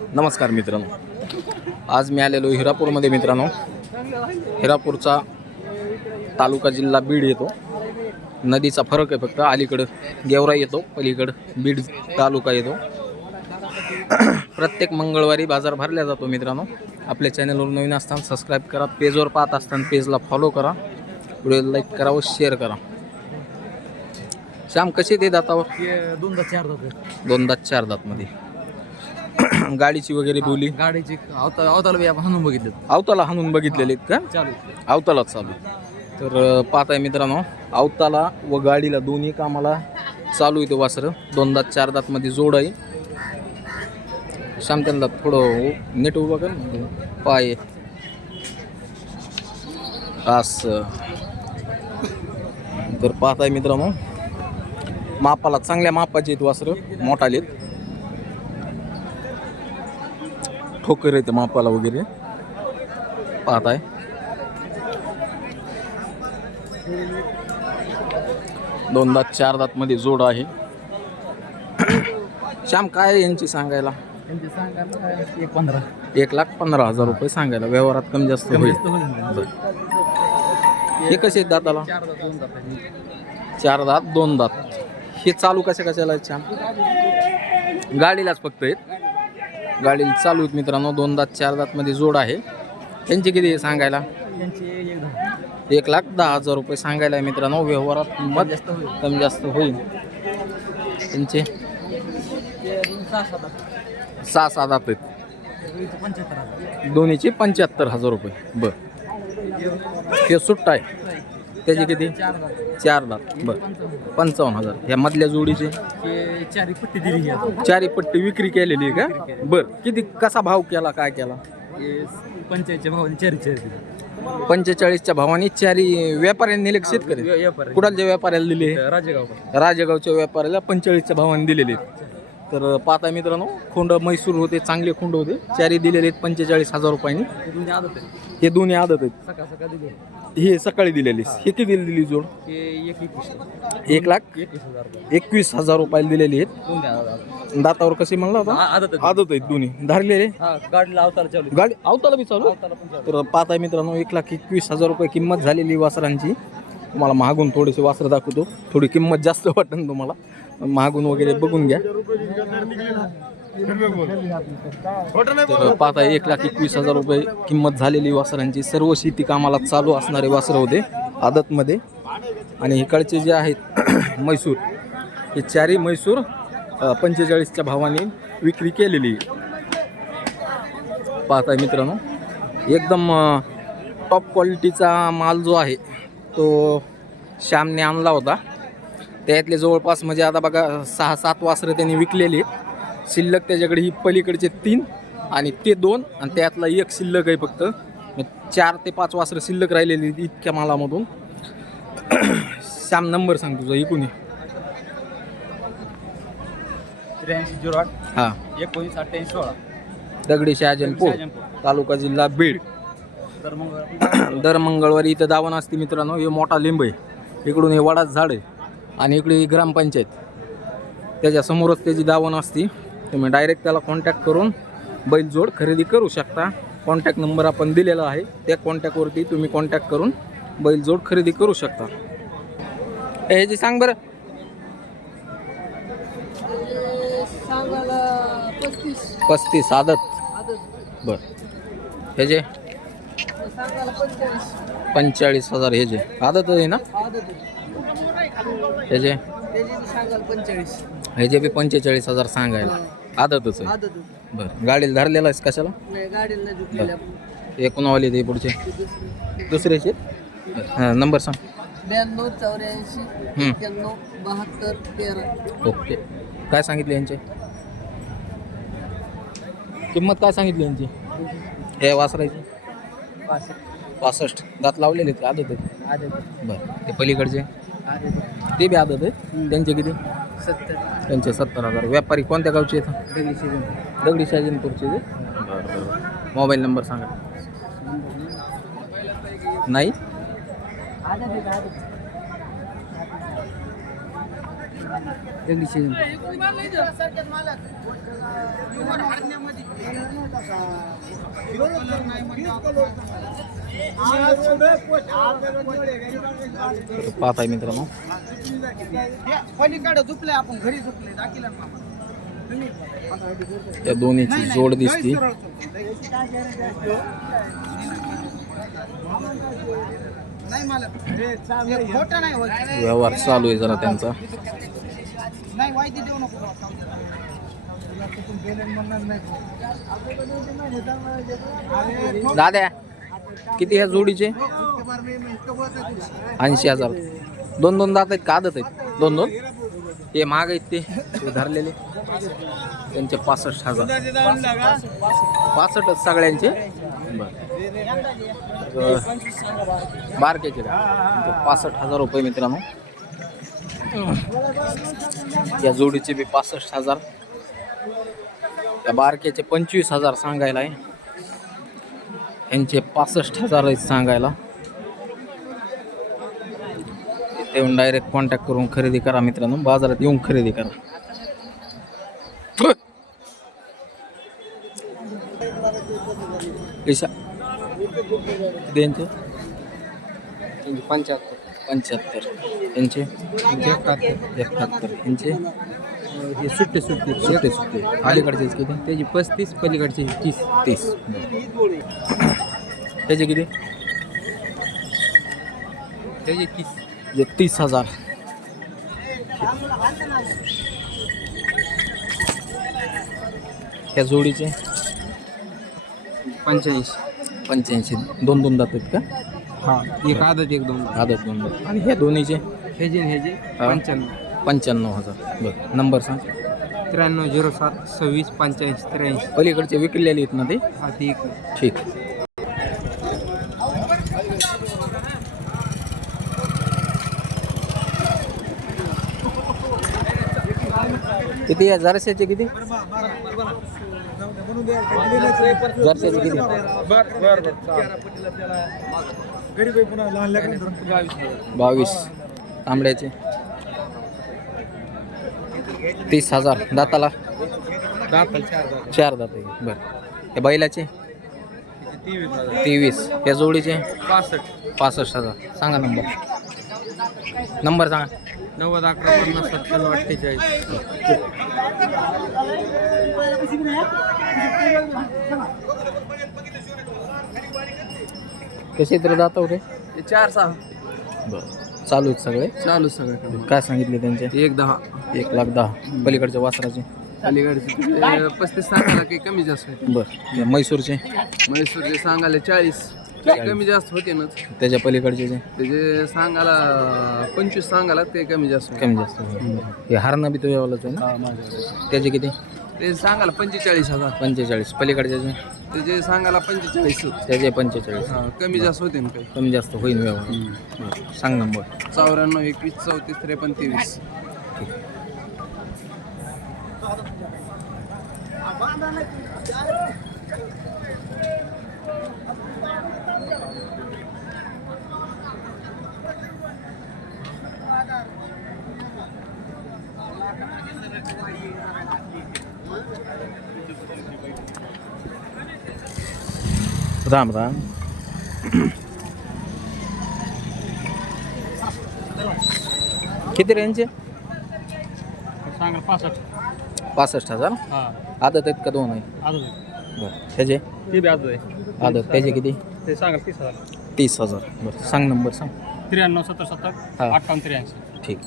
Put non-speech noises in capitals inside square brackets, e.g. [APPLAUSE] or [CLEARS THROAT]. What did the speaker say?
नमस्कार मित्रांनो. आज मी आलेलो हिरापूरमध्ये मित्रांनो. हिरापूरचा तालुका जिल्हा बीड येतो. नदीचा फरक आहे फक्त अलीकडं गेवरा येतो पलीकडं बीड तालुका येतो. प्रत्येक मंगळवारी बाजार भरला जातो मित्रांनो. आपल्या चॅनलवर नवीन असताना सबस्क्राईब करा पेजवर पाहत असताना पेजला फॉलो करा. व्हिडिओ लाईक करा व शेअर करा. श्याम कसे ते दातावर? दोनदा चार दात चार दातमध्ये गाडीची वगैरे बोली? गाडीची अवता अवताला बी आपण हाणून बघितलं आवताला हाणून बघितलेले आहेत का? चालू आवतालाच चालू तर अं, पाहत आहे मित्रांनो आवताला व गाडीला दोन्ही कामाला चालू येतो वासरं. दोन दात चार दातमध्ये जोड आहे. श्याम त्यांना थोडं नेट उभं कर. पाय. असं. तर पाहत आहे मित्रांनो मापाला चांगल्या मापाचे आहेत वासरं मोठाले आहेत ठोकर येते मापाला वगैरे. पाहत आहे दोन दात चार दात मध्ये जोड आहे. श्याम काय यांची सांगायला? एक पंधरा. एक लाख पंधरा हजार रुपये सांगायला. व्यवहारात कमी जास्त होईल. हे कसे आहेत दाताला? चार दात दोन दात. हे चालू कशा कशाला आहेत श्याम? गाडीलाच फक्त आहेत. गाडीला चालू आहेत मित्रांनो. दोन दात चार दात मध्ये जोड आहे. त्यांची किती आहे सांगायला? एक लाख दहा हजार रुपये सांगायला आहे मित्रांनो. व्यवहारात मत जास्त होईल. कमी जास्त होईल. त्यांचे सहा सात दात आहेत. दोन्हीचे पंच्याहत्तर हजार रुपये. बर. हे सुट्टा आहे. त्याचे किती? चार जात चार दात बर. पंचावन्न हजार. ह्या मधल्या जोडीचे? हे चारी पट्टी दिली चारी पट्टी विक्री केलेली आहे का? बर. किती कसा भाव केला काय केला? हे पंचायतच्या भावाने चारी चारी दिली. पंचेचाळीसच्या भावाने चारी व्यापाऱ्यांनी दिले का शेतकरी? व्यापार कुडालच्या व्यापाऱ्याला दिले? राजेगाव राजेगावच्या व्यापाऱ्याला पंचेचाळीसच्या भावाने दिलेले. आहेत तर पाहता मित्रांनो खोंड मैसूर होते चांगले खोंड होते. चारी दिलेले आहेत पंचेचाळीस हजार रुपयांनी. हे दोन्ही आदत आहे हे दोन्ही आदत आहेत. हे सकाळी दिलेले हे किती दिली जोड? एक लाख? एकवीस हजार रुपयाला दिलेली आहेत. दातावर कसे म्हणला होता? आदत आहे. आदत आहेत दोन्ही. धरलेले? हा गाडी आवताला बी चालू अवताला तर पाहत मित्रांनो एक लाख एकवीस हजार रुपये किंमत झालेली वासरांची. तुम्हाला महागून थोडेसे वासरं दाखवतो. थोडी किंमत जास्त वाटेल तुम्हाला. महागून वगैरे बघून घ्या. तर पाहता आहे एक लाख एकवीस हजार रुपये किंमत झालेली वासरांची. सर्व शेती कामाला चालू असणारे वासरं होते आदतमध्ये. आणि इकडचे जे आहेत [CLEARS THROAT] म्हैसूर. हे चारही म्हैसूर पंचेचाळीसच्या भावाने विक्री केलेली. पाहताय आहे मित्रांनो एकदम टॉप क्वालिटीचा माल जो आहे तो श्यामने आणला होता. त्यातले जवळपास म्हणजे आता बघा सहा सात वासरं त्यांनी विकलेली. आहेत शिल्लक त्याच्याकडे ही पलीकडचे तीन आणि ते दोन आणि त्यातला एक शिल्लक आहे फक्त. चार ते पाच वासरं शिल्लक राहिलेली इतक्या मालामधून. श्याम नंबर सांग तुझा ये. त्र्याऐंशी झिरो आठ हां. एकोणीस अठ्ठ्याऐंशी सोळा. दगडी शहाजनपूर. तालुका जिल्हा बीड. दर मंगळवारी इथं दावण असते मित्रांनो. हे मोठा लिंब आहे. इकडून हे वडाच झाड आहे. आणि इकडे ही ग्रामपंचायत. त्याच्या समोरच त्याची दावण असते. तुम्ही डायरेक्ट त्याला कॉन्टॅक्ट करून बैलजोड खरेदी करू शकता. कॉन्टॅक्ट नंबर आपण दिलेला आहे. त्या कॉन्टॅक्टवरती तुम्ही कॉन्टॅक्ट करून बैलजोड खरेदी करू शकता. ह्याची सांग बरं. पस्तीस. आदत. बरं. ह्याचे पंचेचाळीस हजार ह्याचे आदत आहे ना? बी सांगायला पंचेचाळीस ह्याचे बी पंचेचाळीस हजार सांगायला. आदतच आहे. बरं. गाडीला धरलेला आहेस कशाला? नाही गाडीला नाही जुटलेली आपण हे कोणावाले ते पुढचे. दुसरी दुसऱ्याचे हां नंबर सांग. ब्याण्णव चौऱ्याऐंशी. एक्क्याण्णव बहात्तर तेरा. ओके. काय सांगितले यांचे? किंमत काय सांगितली यांची? हे वासरायची. पासष्ट. दात लावलेले आहेत आदत आहेत? बरं. ते पलीकडचे? ते बी आदत आहेत? त्यांचे किती? सत्तर. त्यांचे सत्तर हजार. व्यापारी कोणत्या गावचे आहेत? दगडी सीझन दगडी शाजीनपूरचे ते बरं बरं. मोबाईल नंबर सांगा. नाही. आदत दगडी सीझन पाहत आहे मित्रांनो. पलीकडे झुपले आपण घरी झुपले दाखिला त्या दोन्हीची जोड दिसती. नाही मला खोटं नाही होत. व्यवहार चालू आहे जरा त्यांचा. नाही वायदी देऊ नको. दाद्या किती ह्या जोडीचे? ऐंशी हजार. दोन दोन दात आहेत का? आदत आहेत? दोन दोन? हे महाग आहेत ते. ते धरलेले. त्यांचे पासष्ट हजार. पासष्ट सगळ्यांचे? बरं. बारकेचे का पासष्ट हजार रुपये मित्रांनो. या जोडीचे बी पासष्ट हजार. त्या बारकेचे पंचवीस हजार सांगायला आहे. यांचे पासष्ट हजार आहेत सांगायला. येऊन डायरेक्ट कॉन्टॅक्ट करून खरेदी करा मित्रांनो. बाजारात येऊन खरेदी करा. पैसा किती यांचे पंच्याहत्तर. पंच्याहत्तर. यांचे एकाहत्तर. यांचे हे सुट्टे सुट्टे सुट्टे सुट्टे. अलीकडचे किती? त्याची पस्तीस पलीकडचे तीस. तीस. त्याचे किती? त्याचे तीस. तीस हजार. ह्या जोडीचे? पंच्याऐंशी. पंच्याऐंशी दोन दोन दात आहेत का? हा एक आदत एक दोन. आदत दोन दात. आणि ह्या दोन्हीचे? हेजे हेजे हा. पंच्याण्णव. पंच्याण्णव हजार. बरं नंबर सांग. त्र्याण्णव झिरो सात सव्वीस पंच्याऐंशी त्र्याऐंशी. पलीकडचे विकलेले आहेत ना ते? हा ती एक. ठीक. किती आहे? जरशाचे किती? किती बावीस तांबड्याचे तीस हजार. दाताला? चार दात. बरं. हे बैलाचे? तेवीस या जोडीचे? पासष्ट. पासष्ट हजार. सांगा नंबर. नंबर सांगा. नव्वद अकरा पन्नास सत्त्याण्णव अठ्ठेचाळीस. कसे तरी दात होते ते चार सहा. बरं. चालू आहेत सगळे? चालू सगळं. काय सांगितले त्यांचे? एक दहा. एक लाख दहा. पलीकडच्या वासराचे? अलीकडचे पस्तीस सांगायला काही कमी जास्त होते. बरं. म्हैसूरचे? म्हैसूरचे सांगायला चाळीस. कमी जास्त होते ना. त्याच्या पलीकडचे जे? त्याचे सांगायला पंचवीस सांगायला ते कमी जास्त. कमी जास्त हे हारणं बी आहे ना? त्याचे किती? ते सांगायला पंचेचाळीस हजार. पंचेचाळीस. पलीकडचे जे? त्याचे सांगायला पंचेचाळीस. त्याचे पंचेचाळीस. हा कमी जास्त होते ना काही? कमी जास्त होईल व्यवहार. सांग नंबर. चौऱ्याण्णव एकवीस चौतीस त्रेपन्न तेवीस. राम राम. किती रेंजचे सांगा पासष्ट. पासष्ट हजार? हां. आदत आहेत का दोन आहे? अजून बरं. त्याचे ते बी अजून आहे. आदत. त्याचे किती? ते सांगा तीस हजार. तीस हजार. बरं सांग नंबर सांग. त्र्याण्णव सत्तर सत्तर हा. अठ्ठावन्न त्र्याऐंशी. ठीक.